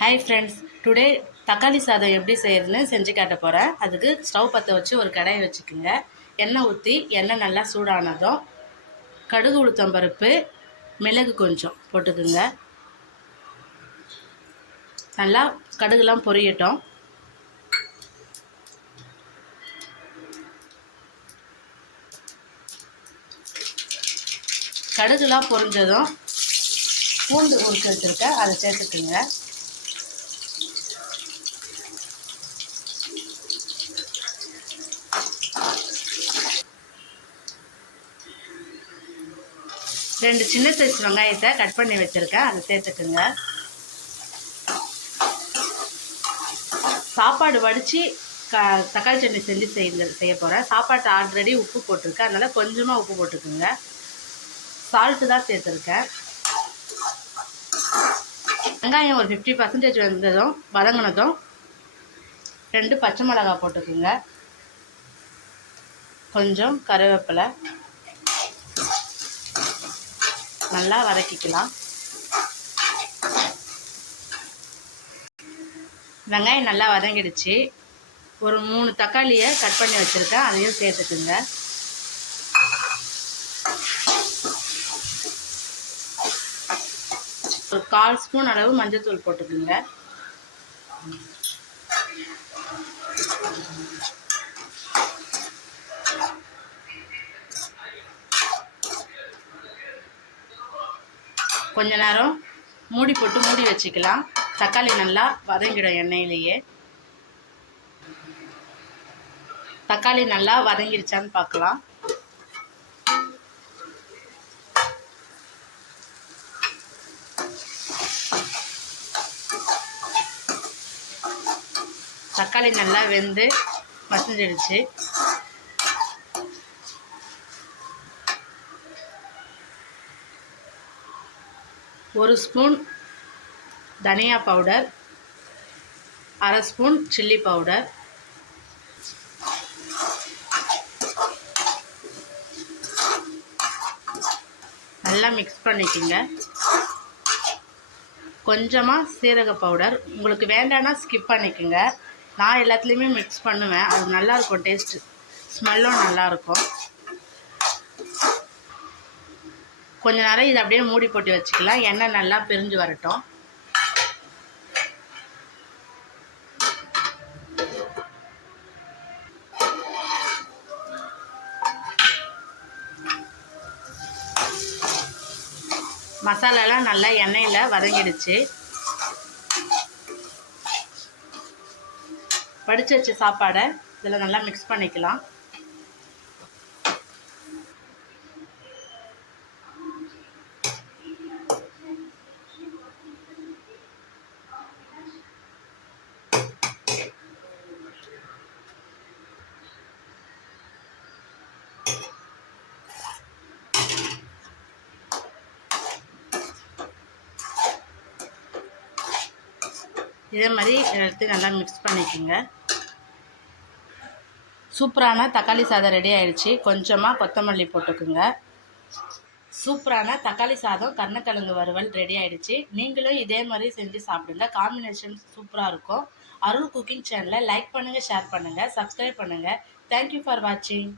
Hi friends, today தக்காளி சாதம் எப்படி செய்யறதுன்னு செஞ்சு காட்ட போகிறேன். அதுக்கு ஸ்டவ் பற்ற வச்சு ஒரு கடாயை வச்சுக்கோங்க. எண்ணெய் ஊற்றி எண்ணெய் நல்லா சூடானதும் கடுகு உளுத்தம் பருப்பு, மிளகு கொஞ்சம் போட்டுக்குங்க. நல்லா கடுகுலாம் பொரியட்டும். கடுகுலாம் பொரிஞ்சதும் பூண்டு உரிச்சு வச்சுருக்கேன், அதை சேர்த்துக்குங்க. ரெண்டு சின்ன சைஸ் வெங்காயத்தை கட் பண்ணி வச்சுருக்கேன், அதை சேர்த்துக்குங்க. சாப்பாடு வடித்து தக்காளி சட்னி செஞ்சு செய்ய போகிறேன். சாப்பாட்டு ஆல்ரெடி உப்பு போட்டிருக்கேன், அதனால் கொஞ்சமாக உப்பு போட்டுக்குங்க. சால்ட்டு தான் சேர்த்துருக்கேன். வெங்காயம் ஒரு 50% வெந்ததும் வதங்கினதும் 2 பச்சை மிளகாய் போட்டுக்குங்க. கொஞ்சம் கருவேப்பிலை நல்லா வதக்கிக்கலாம். வெங்காயம் நல்லா வதங்கிடுச்சு. ஒரு 3 தக்காளியை கட் பண்ணி வச்சுருக்கேன், அதையும் சேர்த்துக்குங்க. ஒரு 1/4 ஸ்பூன் அளவு மஞ்சள்தூள் போட்டுக்குங்க. கொஞ்ச நேரம் மூடி போட்டு மூடி வச்சுக்கலாம். தக்காளி நல்லா வதங்கிடும் எண்ணெயிலேயே. தக்காளி நல்லா வதங்கிடுச்சான்னு பார்க்கலாம். தக்காளி நல்லா வெந்து மசிஞ்சிடுச்சு. ஒரு ஸ்பூன் தனியா பவுடர், 1/2 ஸ்பூன் சில்லி பவுடர், நல்லா மிக்ஸ் பண்ணிக்கோங்க. கொஞ்சமாக சீரக பவுடர், உங்களுக்கு வேண்டான்னா ஸ்கிப் பண்ணிக்கோங்க. நான் எல்லாத்துலேயுமே மிக்ஸ் பண்ணுவேன், அது நல்லாயிருக்கும். டேஸ்ட்டு ஸ்மெல்லும் நல்லாயிருக்கும். கொஞ்ச நேரம் இதை அப்படியே மூடி போட்டு வச்சுக்கலாம். எண்ணெய் நல்லா பிரிஞ்சு வரட்டும். மசாலாலாம் நல்லா எண்ணெயில் வதங்கிடுச்சு. வடித்து வச்ச சாப்பாடை இதில் நல்லா மிக்ஸ் பண்ணிக்கலாம். இதே மாதிரி எடுத்து நல்லா மிக்ஸ் பண்ணிக்கோங்க. சூப்பரான தக்காளி சாதம் ரெடி ஆயிடுச்சு. கொஞ்சமாக கொத்தமல்லி போட்டுக்குங்க. சூப்பரான தக்காளி சாதம் கருணக்கிழங்கு வறுவல் ரெடி ஆயிடுச்சு. நீங்களும் இதே மாதிரி செஞ்சு சாப்பிடுங்க. காம்பினேஷன் சூப்பராக இருக்கும். அருள் குக்கிங் சேனலை லைக் பண்ணுங்கள், ஷேர் பண்ணுங்கள், சப்ஸ்கிரைப் பண்ணுங்கள். தேங்க்யூ ஃபார் வாட்சிங்.